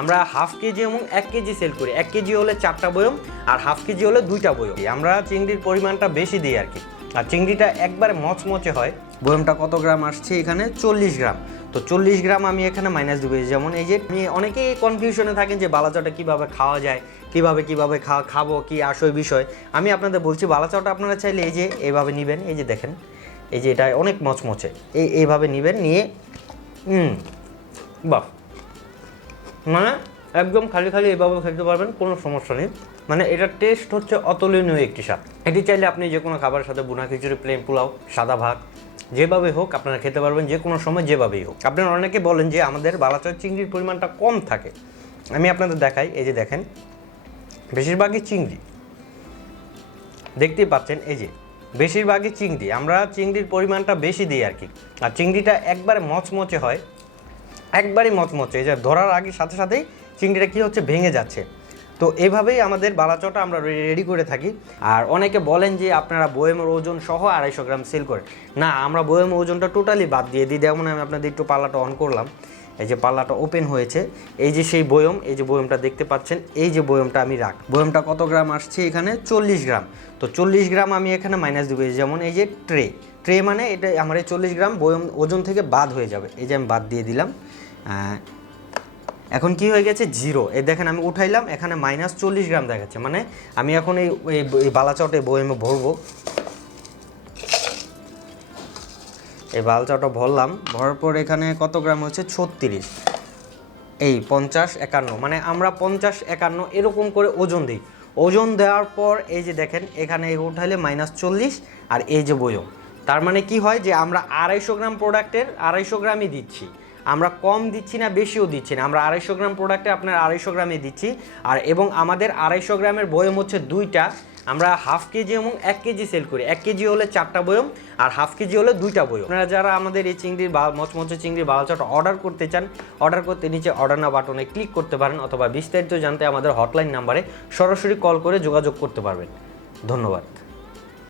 আমরা half KG এবং 1 KG sell করি। 1 কেজি হলে 4টা বয়ম আর হাফ কেজি হলে 2টা বয়ম। আমরা চিংড়ির পরিমাণটা বেশি দিই আর কি। আর চিংড়িটা একবারে মচমচে হয়। বয়মটা কত গ্রাম আসছে এখানে? 40 গ্রাম। তো 40 গ্রাম আমি এখানে মাইনাস দেবো। যেমন এই যে অনেকেই কনফিউশনে থাকেন যে বালাচাওটা কীভাবে খাওয়া যায়, কীভাবে খাবো, কি আসল বিষয়। আমি আপনাদের বলছি, বালাচাওটা আপনারা চাইলে এই যে এইভাবে নেবেন। এই যে দেখেন, এই যে এটা অনেক মচমচে, এইভাবে নেবেন, নিয়ে বাহ, মানে একদম খালি এভাবে খেতে পারবেন, কোনো সমস্যা নেই। মানে এটার টেস্ট হচ্ছে অতুলনীয় একটি স্বাদ। এটি চাইলে আপনি যে কোনো খাবারের সাথে বুনা খিচুড়ি, প্লেন পোলাও, সাদা ভাত, যেভাবে হোক আপনারা খেতে পারবেন, যে কোনো সময় যেভাবেই হোক। আপনারা অনেকে বলেন যে আমাদের বালাচাও চিংড়ির পরিমাণটা কম থাকে। আমি আপনাদের দেখাই, এই যে দেখেন, বেশিরভাগই চিংড়ি দেখতেই পাচ্ছেন। এই যে বেশিরভাগই চিংড়ি, আমরা চিংড়ির পরিমাণটা বেশি দিই আর কি। আর চিংড়িটা একবারে মচমচে হয়, একবারই মচমচে। এই যে ধরার আগে সাথে সাথেই চিংড়িটা কী হচ্ছে, ভেঙে যাচ্ছে। তো এভাবেই আমাদের বালাচাওটা আমরা রেডি করে থাকি। আর অনেকে বলেন যে আপনারা বয়মের ওজন সহ 250 গ্রাম সেল করেন। না, আমরা বয়মের ওজনটা টোটালি বাদ দিয়ে দিই। যেমন আমি আপনাদের একটু পাল্লাটা অন করলাম, এই যে পাল্লাটা ওপেন হয়েছে, এই যে সেই বয়ম, এই যে বয়মটা দেখতে পাচ্ছেন, এই যে বয়মটা আমি রাখ। বয়মটা কত গ্রাম আসছে এখানে? 40 গ্রাম। তো 40 গ্রাম আমি এখানে মাইনাস দেবো। যেমন এই যে ট্রে মানে এটা আমার এই 40 গ্রাম বয়ম ওজন থেকে বাদ হয়ে যাবে। এই যে আমি বাদ দিয়ে দিলাম। এখন কি হয়ে গেছে? 0। এই দেখেন আমি উঠাইলাম, এখানে মাইনাস 40 গ্রাম দেখাচ্ছে। মানে আমি এখন এই বালাচাওটা বয়মে ভরবো। এই বালাচাওটা ভরলাম, ভরার পর এখানে কত গ্রাম হচ্ছে? 36, এই 50, 51, মানে আমরা 50, 51 এরকম করে ওজন দিই। ওজন দেওয়ার পর এই যে দেখেন, এখানে উঠাইলে মাইনাস 40, আর এই যে বয়ম। তার মানে কি হয় যে আমরা 250 গ্রাম প্রোডাক্টের 250 গ্রামই দিচ্ছি। আমরা কম দিচ্ছি না, বেশিও দিচ্ছি না। আমরা 250 গ্রাম প্রোডাক্টে আপনার 250 গ্রামই দিচ্ছি। আর এবং আমাদের 250 গ্রামের বয়ম হচ্ছে 2টা। আমরা হাফ কেজি এবং 1 কেজি সেল করি। 1 কেজি হলে 4টা বয়ম আর হাফ কেজি হলে 2টা বয়ম। আপনারা যারা আমাদের এই চিংড়ির মচমচে চিংড়ির বালাচাওটা অর্ডার করতে চান, অর্ডার করতে নিচে অর্ডার নাও বাটনে ক্লিক করতে পারেন, অথবা বিস্তারিত জানতে আমাদের হটলাইন নাম্বারে সরাসরি কল করে যোগাযোগ করতে পারবেন। ধন্যবাদ।